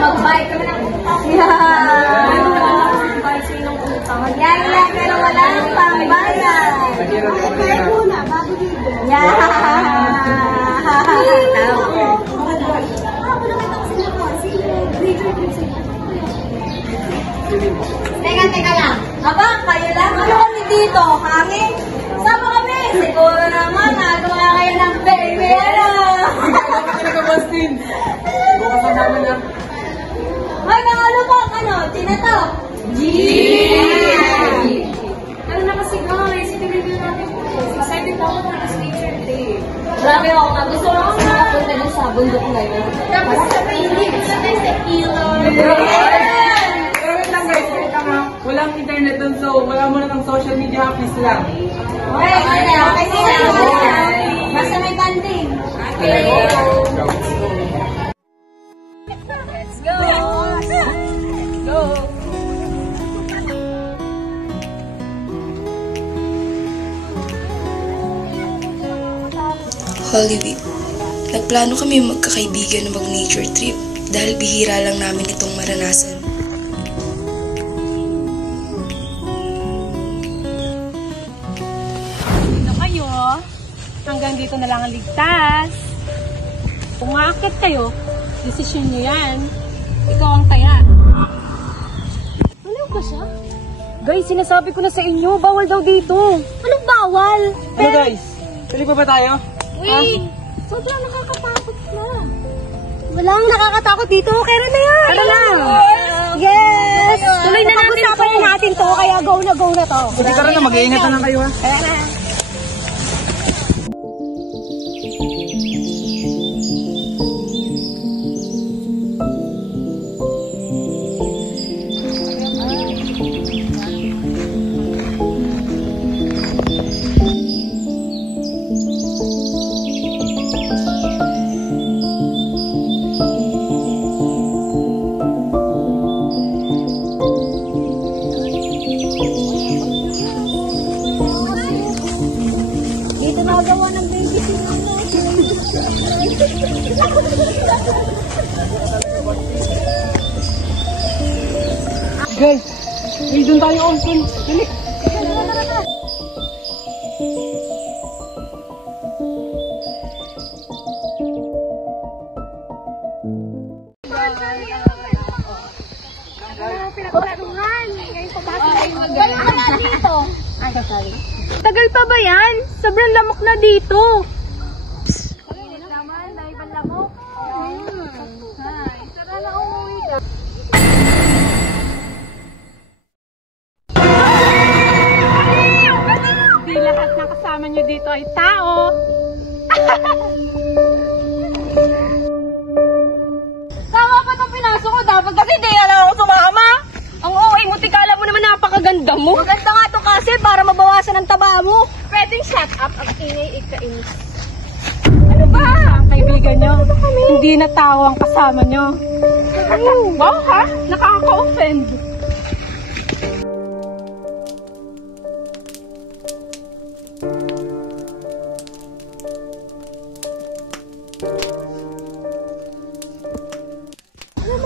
Mag-bike kami ng utang. Magyaya, pero wala nang pambayan. Kaya muna, bago dito. Teka lang. Aba, kayo lang. Ano kami dito? Hangin? Sama kami. Siguro naman, nagawa kayo ng baby. Ano? Hindi ka nag-abastin. Bukas ang namin lang. Ay, ano ba? Ano? Tinato? G! Ano na kasi guys, iti-review natin po. Excited ako na kasi nature day. Grabe ako na. Gusto ko kasi makapunta dun sa bundok ngayon. Tapos hindi ko sa tayo sa ilog. Pero wait lang guys, wait lang ha. Walang internet dun, so wala mo na ng social media please lang. Okay sila. Basta may banding. Okay. Let's go! Go! Holy Week. Nagplano kami magkakaibigan na mag-nature trip dahil bihira lang namin itong maranasan. Dito kayo. Hanggang dito na lang ang ligtas. Kung maakit kayo, desisyon nyo yan. Ikaw ang taya. Ano ba siya? Guys, sinasabi ko na sa inyo, bawal daw dito. Anong bawal? Ano guys? Tuloy pa ba tayo? Wait! Sobrang nakakatakot na. Walang nakakatakot dito. Okay na yan. Ano na? Yes! Tuloy na natin ito. Pag-usapan na natin to, kaya go na to. Sige tara na, mag-iingat na lang kayo ha. Kaya na. Guys, may doon tayo open. Dali. Tagal pa ba yan? Sobrang lamok na dito. Di lahat ng kasama nyo dito ay tao. Tama pa itong pinasok ko. Dapat kasi di na lang ako sumama. Ang okay mo, tikala mo naman napakaganda mo. Maganda nga to kasi para mabawasan ang taba mo. Pwedeng shut up ang ingay ikainis. Ano ba? Kaibigan nyo, hindi na tao ang kasama nyo. Wow ha? Nakaka-offend.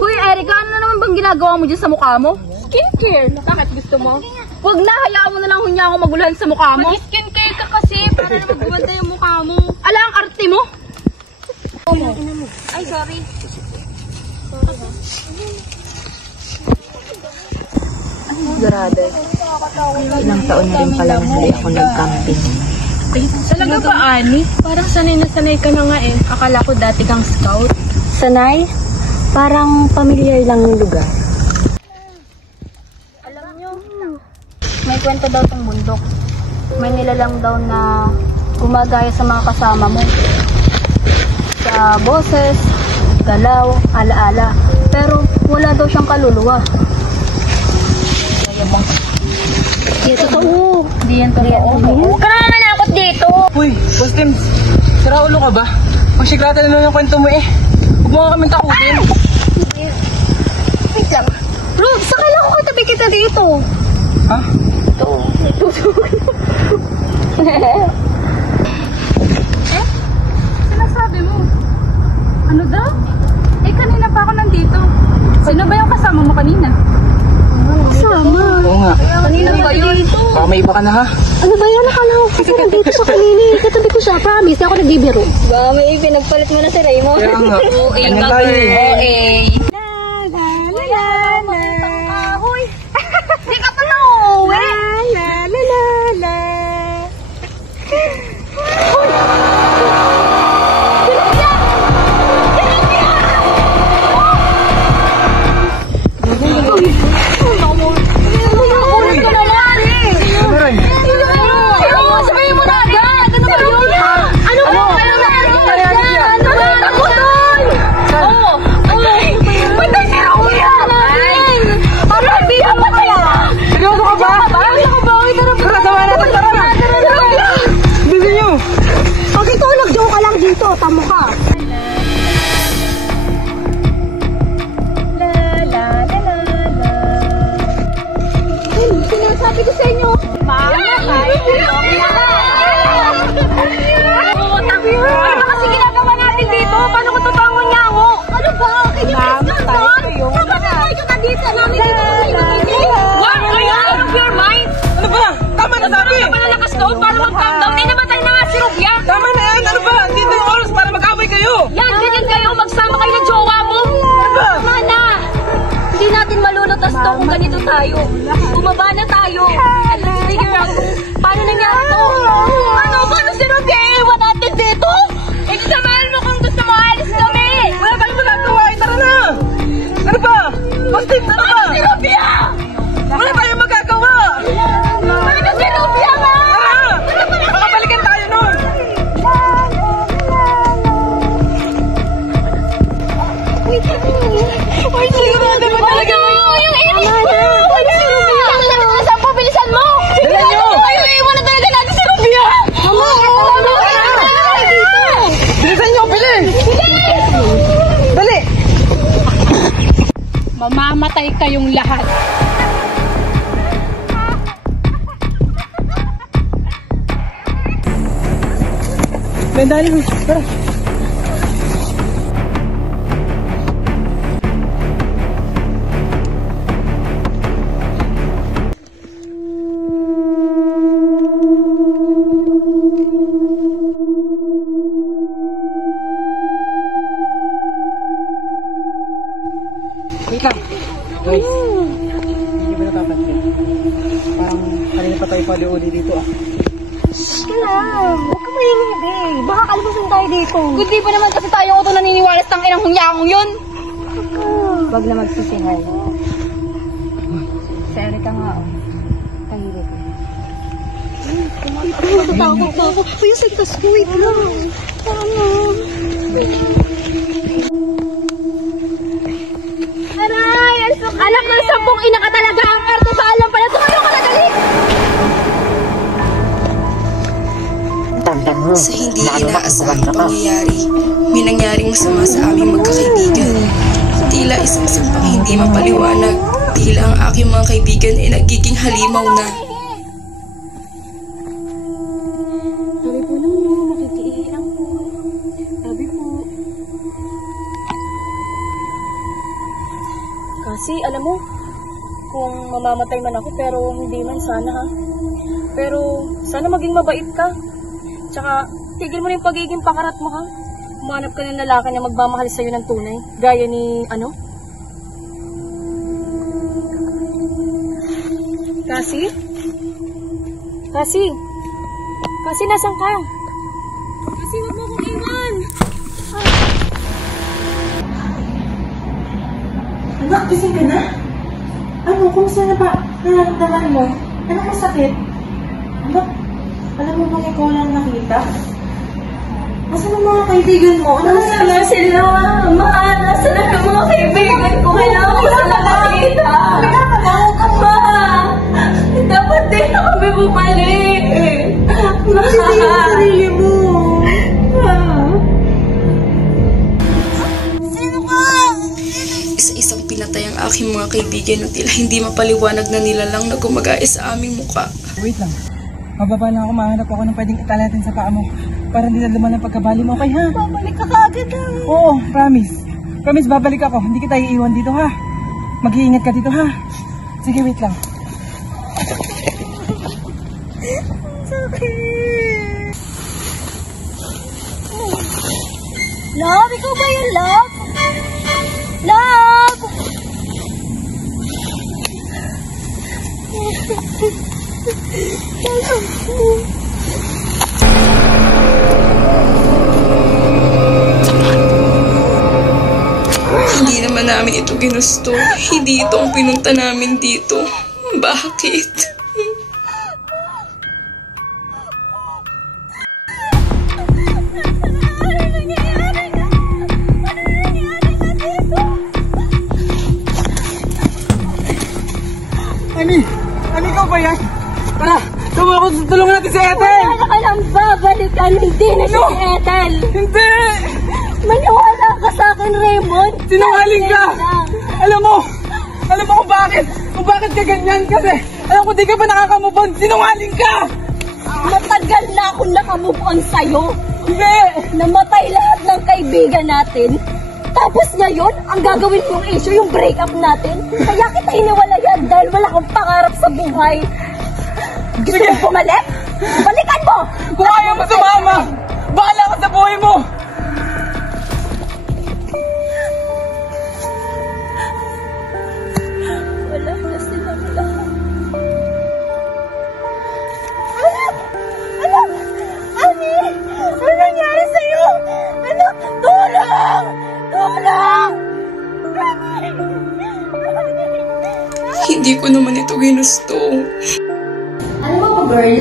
Hoy, Erica, ano na naman bang ginagawa mo dyan sa mukha mo? Skincare. Bakit gusto mo? Huwag na, hayaan mo na lang hunya ako magulahan sa mukha mo. Mag-skincare ka kasi para naman gumanda yung mukha mo. Ala, ang arte mo. Ay, sorry. Grabe. Ilang taon na rin pala hindi ako nag-camping. Talaga ba, Ani? Parang sanay na sanay ka na nga eh. Akala ko dati kang scout. Sanay? Parang familiar lang yung lugar. Alam nyo, may kwento daw tong bundok. May nilalang daw na gumagaya sa mga kasama mo. Sa boses, galaw, alaala. Pero wala daw siyang kaluluwa. Di totoo. Di yan totoo. Huwag ka naman manakot dito. Uy, Postim, sira ulo ka ba? Magsikrata na naman yung kwento mo eh. Huwag mo nga kami takutin. Wait lang. Rob, sakala ko katabi kita dito. Ha? Sinasabi mo? Ano daw? Eh, kanina pa ako nandito. Sino ba yung kasama mo kanina? Kasama. Oo nga. Kanina ba yun? Baka may iba ka na ha. Ano ba yan? Akala ko kasi nandito sa kanina. Katabi ko siya, promise. Di ako nagbibiro. Ba, may pinagpalit mo na si Raymond. Kaya nga. Oo, Ganyan tayo eh. Hoy! Di ka pa na-uwi! Tamo ka. Sinasabi ko sa inyo. Ano kasi ginagawa natin dito? Paano ko tutangon niya ako? Ano ba? Can you please calm down? Dapat na tayo nandito namin dito kasi what? Are you out of your mind? Ano ba? Tama na sabi! Ano ba nalakas loob para mag-calm down? Eh, namatay na nga si Rubia. Tama na yan! Ano ba? Hindi na yung oras para mag-away kayo! Yan, ganyan kayo. Magsama kayo ng jowa mo. Tama na. Hindi natin malulutas to kung ganito tayo. Bumaba na tayo. And let's figure out kung paano nangyari to. Ano? Paano si Rubia iwan natin dito? Eh, samahan mo kung gusto mo alis kami. Wala tayong magagawa! Tara na! Ano ba? Bastin! Ano ba? Paano si Rubia? Wala tayong magagawa! Paano si Rubia nga? Tara! Makabalikan tayo nun! Ay, sigurado ba talaga? Yung inis mo! Paano si Rubia? Saan po? Bilisan mo! Dali nyo! Ay, iwan na talaga natin si Rubia! Bilisan nyo! Bili! Dali! Mamamatay kayong lahat. Dali mo! Tara! Wait lang. Guys, hindi ba napapansin? Parang kanina pa tayo pali-uli dito ah. Shh lang! Huwag ka maingay, baka kalimutan tayo dito. Kundi ba naman kasi tayo ito naniniwala sa inang hungyakong yun? Huwag na magsisingay. Si Erika nga, oh. Tahimik. Natatakot na ako. Kuya, sagtas ko, wait lang. Paano? Aray! Anak ng 10 ina ka talaga ang arte sa alam pala. Tumayo ka na, dali! Sa hindi inaasahang pangyayari, may nangyaring masama sa aming magkakaibigan. Tila isang sampang hindi mapaliwanag, tila ang aking mga kaibigan ay nagiging halimaw na. Sabi po naman, nakikiilang po. Sabi po. Kasi, alam mo, kung mamamatay man ako, pero hindi man sana ha. Pero, sana maging mabait ka. Tsaka, tigil mo na yung pagiging pakarat mo ha. Humanap ka ng lalaki na magmamahal sa'yo ng tunay. Gaya ni, ano? Kasi? Kasi? Kasi, nasan ka? Kasi, wag mo akong iwan. Anak, gising ka na? Ano, kumusta na ba nararamdaman mo? Ano masakit? Anak, alam mo bang ikaw lang nakita? Nasaan ang mga kaibigan mo? Ano Nasaan sila? Ma, nasaan ang mga kaibigan ko? Kailangan ko sila makita. Pinapagawa ka Ma, dapat din na kami bumalik. Ma, sarili mo. Isa-isang pinatay ang aking mga kaibigan na tila hindi mapaliwanag na nilalang na gumagaya sa aming muka. Wait lang. Mababa na ako, mahanap ako ng pwedeng italatin sa paa mo. Para hindi na luman ang pagkabali mo, okay ha? babalik ka kaagad ha. Oo, promise. Promise, babalik ako. Hindi kita iiwan dito ha. Mag-iingat ka dito, ha? Sige, wait lang. Love, ikaw ba yun, Love? Love! Hindi naman namin ito ginusto. Hindi ito ang pinunta namin dito. Bakit? Ani, ikaw ba yan? Tara, tulungan natin si Ethel! Wala ka lang babalikan, hindi na siya si Ethel! Hindi! Maniwala ka sa akin, Raymond! Sinungaling ka! Alam mo kung bakit? Kung bakit ka ganyan kasi alam ko di ka pa nakakamove on. Sinungaling ka! Matagal na akong nakamove on sa'yo! Hindi! Namatay lahat ng kaibigan natin. Tapos ngayon, ang gagawin mong issue, yung breakup natin. Kaya kita iniwalayan dahil wala kang pangarap sa buhay. Gusto mong bumalik? Balikan mo! Kung ayaw mo sumama, bahala ka sa buhay mo! Wala na silang lahat. Anak! Ani! Ano nangyari sa'yo? Anak! Tulong! Tulong! Hindi ko naman ito ginusto. Ano ba po, girl?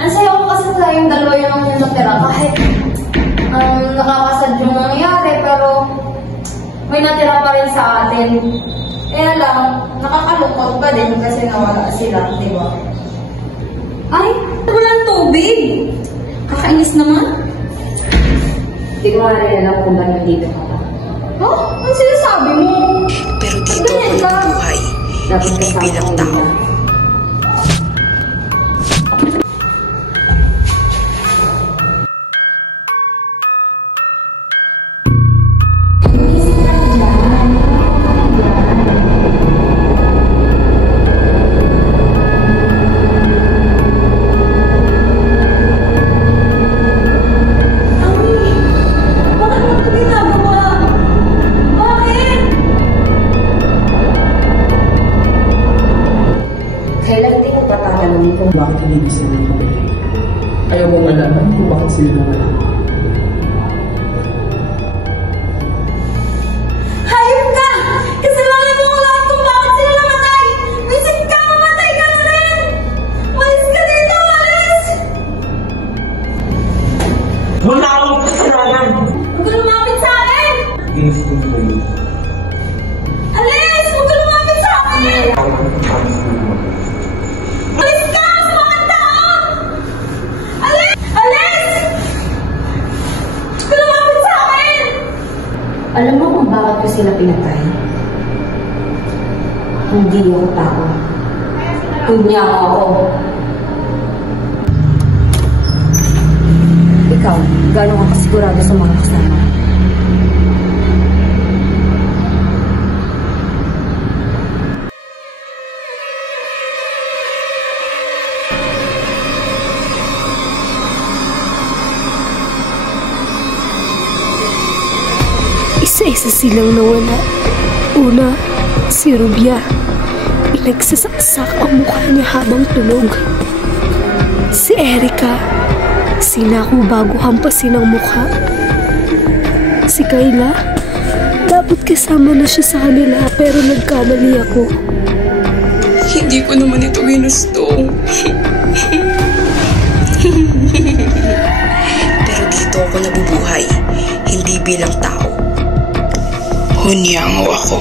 Ang saya ko kasi tayong dalawa yung natira kahit nakakasad yung nangyari pero may natira pa rin sa atin. Kaya lang, nakakalungkot pa din kasi nawala sila, di ba? Ay, walang tubig! Kakainis naman. Hindi ko nga rin alam kung bakit dito ka pa. Oh, ang sinasabi mo? Pero dito ako nabubuhay. Hindi bilang tao. Bakit hindi sila nawala? Ayaw mo malaman kung bakit sila nawala. Hayop ka! Kasalanan mo ang lahat kung bakit sila namatay! Visit ka! Mamatay ka na rin! Walis ka dito! Walis! Wala akong kasalanan! Huwag ka lumapit sa akin! Gusto ko yun. Alis! Huwag ka lumapit sa akin! Alis ka! Sa mga tao! Alis! Alis! Huwag ka lumapit sa akin! Alam mo kung bakit ko sila pinatay? Hindi ako tao. Kunya ako. Ikaw, gano'n ka kasigurado sa mga kasama? Isa-isa silang nawala. Una, si Rubia. Pinagsasaksak ang mukha niya habang tulog. Si Erica, sinako bago hampasin ang mukha. Si Kayla, dapat kasama na siya sa kanila pero nagkamali ako. Hindi ko naman ito ginusto. Pero dito ako nabubuhay, hindi bilang tao. Hunyango ako.